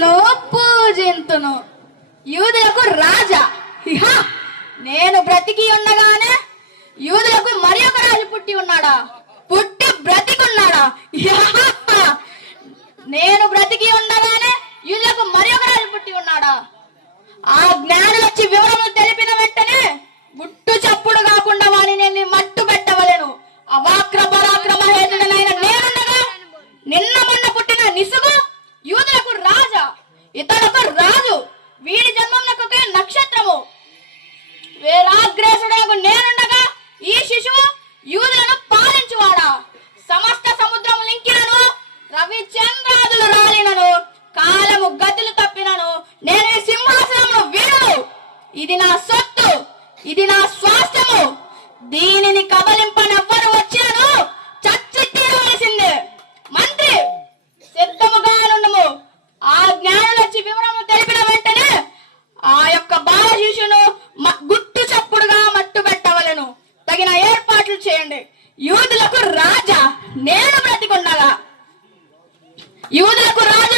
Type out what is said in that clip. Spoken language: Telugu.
స్తుతింతును పూజింతును యూదులకు రాజా. నేను బ్రతికి ఉండగానే యూదులకు మరి ఒక రాజు పుట్టి ఉన్నాడా? పుట్టి బ్రతికున్నాడా? నేను బ్రతికి ఉండగానే యూదులకు మరి ఒక రాజు పుట్టి ఉన్నాడా? ఆ జ్ఞానులు వచ్చి వివరములు తెలిపిన వెంటనే గుట్టు చప్పుడు కాకుండా వాడిని నేను మట్టు పెట్టవలేను. అవాక్ర పరాక్రమ హేతుడనైన నేనుండగా నిన్న మొన్న పుట్టిన నిసుగు యూదులకు రాజా. ఇతడొక రాజు, వీడి జన్మమునకు ఒకే నక్షత్రము. వేరాగ్రేసుడకు నేనుండగా ఈ శిశువు యూదులను పాలించువాడా. సమస్త సముద్రము లింకినను, రవి చంద్రాదులు రాలినను, కాలము గతులు తప్పినను, నేను ఈ సింహాసనమును వీడను. ఇది నా సొత్తు, ఇది నా స్వాస్థ్యము. దీనిని కబలింపనెవ్వరు వచ్చినను చచ్చి తీరవలసిందే. మంత్రి సిద్ధముగా నుండుము. ఆ జ్ఞానులు వచ్చి వివరము తెలిపిన వెంటనే ఆ యొక్క బాల శిశువును గుట్టు చప్పుడుగా మట్టు పెట్టవలను. తగిన ఏర్పాట్లు చేయండి. యూదులకు రాజా నేను బ్రతికుండగా, యూదులకు రాజా